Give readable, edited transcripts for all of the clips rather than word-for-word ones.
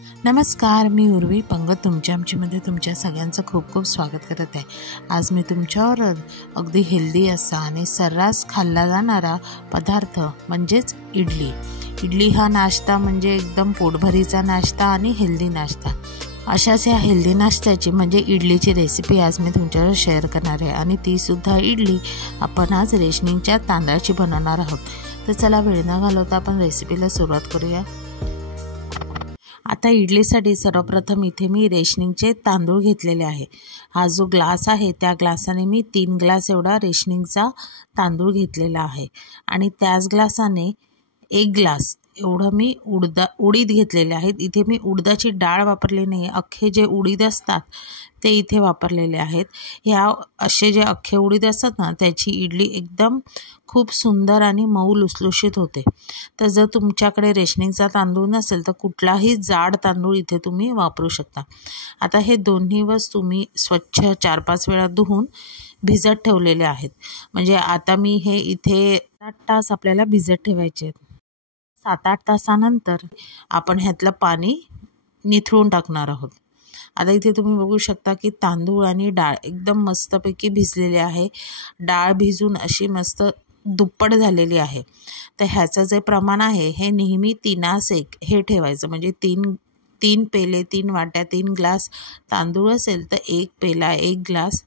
नमस्कार, मी उर्वी पंगत तुमच्या आमच्यामध्ये तुमच्या सगळ्यांचं खूप खूप स्वागत करत आहे। आज मी तुमच्यावर अगदी हेल्दी असा आणि सर्रास खाल्ला जाणारा पदार्थ म्हणजेच इडली। इडली हा नाश्ता म्हणजे एकदम पोटभरीचा नाश्ता आणि हेल्दी नाश्ता। अशाच या हेल्दी नाश्त्याची म्हणजे इडलीची रेसिपी आज मी तुमच्यावर शेअर करणार आहे आणि ती सुद्धा इडली आपण आज रेशनिंगच्या तांदळाची बनवणार आहोत। तर चला वेळ न घालवता आपण रेसिपीला सुरुवात करूया। आता इडलीसाठी सर्वप्रथम इथे मी रेशनिंगचे तांदूळ घेतलेले आहे। हा जो ग्लास आहे त्या ग्लासाने मी 3 ग्लास एवढा रेशनिंगचा तांदूळ घेतलेला आहे आणि त्याच ग्लासाने 1 ग्लास एवढं मी उडीद घेतलेले आहेत। इथे मी उडदाची डाळ वापरली नाही, अख्खे जे उडीद असतात ते इथे वापरलेले आहेत। ह्या असे जे अख्खे उडीद असतात ना त्याची इडली एकदम खूप सुंदर आणि मऊ लुसलुशीत होते। तर जर तुमच्याकडे रेशनिंगचा तांदूळ नसेल तर कुठलाही जाड तांदूळ इथे तुम्ही वापरू शकता। आता हे दोन्ही वस्तू मी स्वच्छ 4-5 वेळा धुवून भिजत ठेवलेले आहेत। म्हणजे आता मी हे इथे 8 तास आपल्याला भिजत ठेवायचे आहेत। 7-8 तासानंतर आपण ह्यातलं पाणी निथळून टाकणार आहोत। आता इथे तुम्ही बघू शकता की तांदूळ आणि डाळ एकदम मस्तपैकी भिजलेले आहे। डाळ भिजून अशी मस्त दुप्पट झालेली आहे। तर ह्याचं जे प्रमाण आहे हे नेहमी 3:1 हे ठेवायचं। म्हणजे 3 पेले 3 वाट्या 3 ग्लास तांदूळ असेल तर 1 पेला 1 ग्लास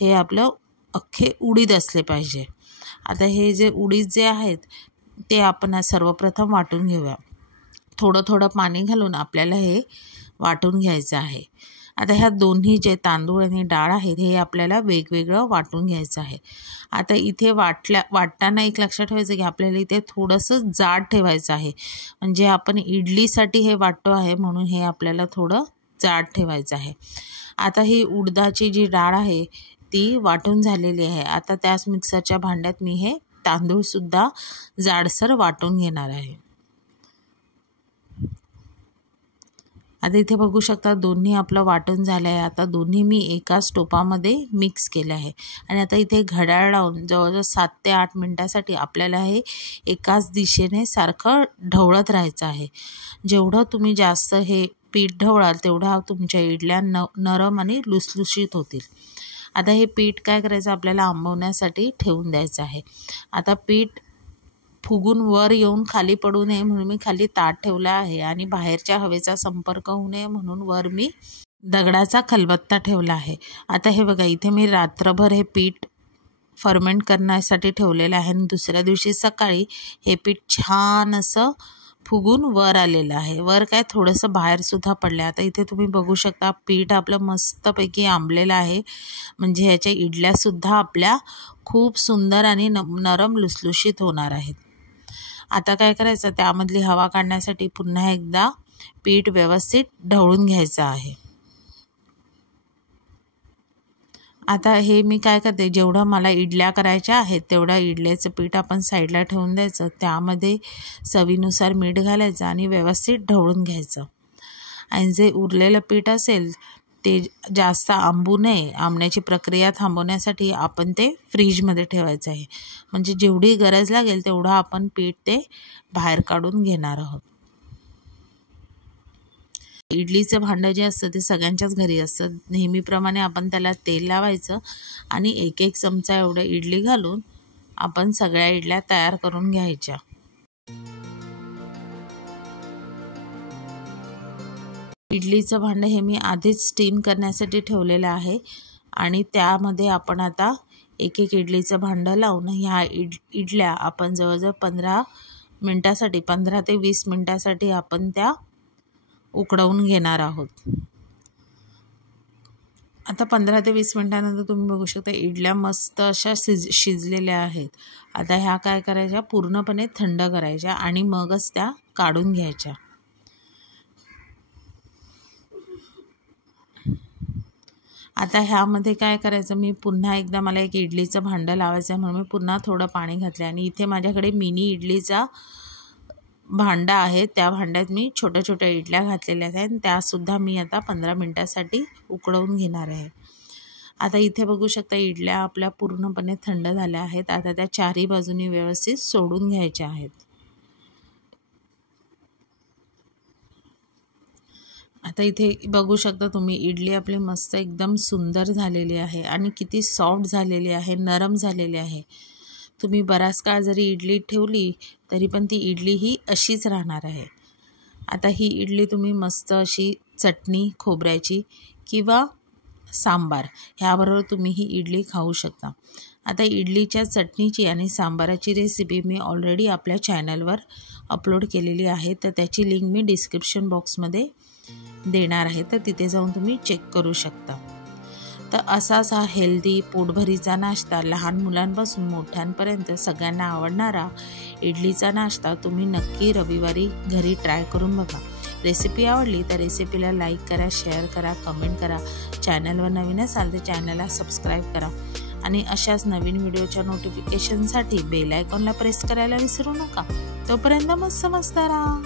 हे आपलं अख्खे उडीद असले पाहिजे। आता हे जे उडीद जे आहेत ते आपण सर्वप्रथम वाटून घेऊया। थोडं थोडं पाणी घालून आपल्याला हे वाटून घ्यायचं आहे। आता ह्या दोन्ही जे तांदूळ आणि डाळ आहेत हे आपल्याला वेगवेगळं वाटून घ्यायचं आहे। आता इथे वाटताना एक लक्षात ठेवायचं की आपल्याला इथे थोडंसं जाड ठेवायचं आहे। म्हणजे आपण इडलीसाठी हे वाटतो आहे म्हणून हे आपल्याला थोडं जाड ठेवायचं आहे। आता ही उडदाची जी डाळ आहे ती वाटून झालेली आहे। आता त्याच मिक्सरच्या भांड्यात मी हे तांदूळसुद्धा जाडसर वाटून घेणार आहे। आता इथे बघू शकता दोन्ही आपलं वाटून झालं आहे। आता दोन्ही मी एकाच टोपामध्ये मिक्स केलं आहे आणि आता इथे घड्याळ लावून जवळजवळ 7 ते 8 मिनटासाठी आपल्याला हे एकाच दिशेने सारखं ढवळत राहायचं आहे। जेवढं तुम्ही जास्त हे पीठ ढवळाल तेवढा तुमच्या इडल्या नरम आणि लुसलुशीत होतील। आता हे पीठ काय करायचं आपल्याला आंबवण्यासाठी ठेवून द्यायचं आहे। आता पीठ फुगून वर येऊन खाली पडू नये म्हणून मी खाली ताट ठेवला आहे आणि बाहेरच्या हवेचा संपर्क होऊ नये म्हणून वर मी दगडाचा खलबत्ता ठेवला आहे। आता हे बघा इथे मी रात्रभर हे पीठ फर्मेंट करण्यासाठी ठेवलेलं आहे आणि दुसऱ्या दिवशी सकाळी हे पीठ छान असं फुगून वर आलेलं आहे। वर काय थोडंसं बाहेरसुद्धा पडलं आहे। आता इथे तुम्ही बघू शकता पीठ आपलं मस्तपैकी आंबलेलं आहे। म्हणजे ह्याच्या इडल्यासुद्धा आपल्या खूप सुंदर आणि नरम लुसलुशीत होणार आहेत। आता काय करायचं त्यामधली हवा काढण्यासाठी पुन्हा एकदा पीठ व्यवस्थित ढवळून घ्यायचं आहे। आता हे मी काय करते जेवढं मला इडल्या करायच्या आहेत तेवढं इडल्याचं पीठ आपण साईडला ठेवून द्यायचं। त्यामध्ये चवीनुसार मीठ घालायचं आणि व्यवस्थित ढवळून घ्यायचं। आणि जे उरलेलं पीठ असेल ते जास्त आंबू नये, आंबण्याची प्रक्रिया थांबवण्यासाठी आपण ते फ्रीजमध्ये ठेवायचं आहे। म्हणजे जेवढी गरज लागेल तेवढं आपण पीठ ते बाहेर काढून घेणार आहोत। इडलीचं भांडं जे असतं ते सगळ्यांच्याच घरी असतं। नेहमीप्रमाणे आपण त्याला तेल लावायचं आणि 1-1 चमचा एवढं इडली घालून आपण सगळ्या इडल्या तयार करून घ्यायच्या। इडलीचं भांडं हे मी आधीच स्टीम करण्यासाठी ठेवलेलं आहे आणि त्यामध्ये आपण आता 1-1 इडलीचं भांडं लावून ह्या इडल्या आपण जवळजवळ 15 मिनटासाठी 15 ते 20 मिनटासाठी आपण त्या उकडवून घेणार आहोत। आता 15 ते 20 मिनटानंतर तुम्ही बघू शकता इडल्या मस्त अशा शिजलेल्या आहेत। आता ह्या काय करायच्या पूर्णपणे थंड करायच्या आणि मगच त्या काढून घ्यायच्या। आता ह्यामध्ये काय करायचं मी पुन्हा एकदा मला एक इडलीचं भांडं लावायचं आहे म्हणून मी पुन्हा थोडं पाणी घातलं आणि इथे माझ्याकडे मिनी इडलीचा भांडा आहे। त्या भांड्यात मी छोट्या छोट्या इडल्या घातलेल्या आहेत आणि त्यासुद्धा मी आता 15 मिनटासाठी उकडवून घेणार आहे। आता इथे बघू शकता इडल्या आपल्या पूर्णपणे थंड झाल्या आहेत। आता त्या चारही बाजूनी व्यवस्थित सोडून घ्यायच्या आहेत। आता इथे बघू शकता तुम्ही इडली आपली मस्त एकदम सुंदर झालेली आहे आणि किती सॉफ्ट झालेली आहे, नरम झालेली आहे। तुम्ही बराच काळ जरी इडली ठेवली तरी पण ती इडली ही अशीच राहणार आहे। आता ही इडली तुम्ही मस्त अशी चटणी खोबऱ्याची किंवा सांबार ह्याबरोबर तुम्ही ही इडली खाऊ शकता। आता इडलीच्या चटणीची आणि सांबाराची रेसिपी मी ऑलरेडी आपल्या चॅनलवर अपलोड केलेली आहे, तर त्याची लिंक मी डिस्क्रिप्शन बॉक्समध्ये देणार आहे, तर तिथे जाऊन तुम्ही चेक करू शकता। तर असाच हा हेल्दी पोटभरीचा नाश्ता लहान मुलांपासून मोठ्यांपर्यंत सगळ्यांना आवडणारा इडलीचा नाश्ता तुम्ही नक्की रविवारी घरी ट्राय करून बघा। रेसिपी आवडली तर रेसिपीला लाईक करा, शेअर करा, कमेंट करा। चॅनलवर नवीन असाल तर चॅनलला सबस्क्राईब करा आणि अशाच नवीन व्हिडिओच्या नोटिफिकेशनसाठी बेल आयकॉनला प्रेस करायला विसरू नका। तोपर्यंत मस्त राहा।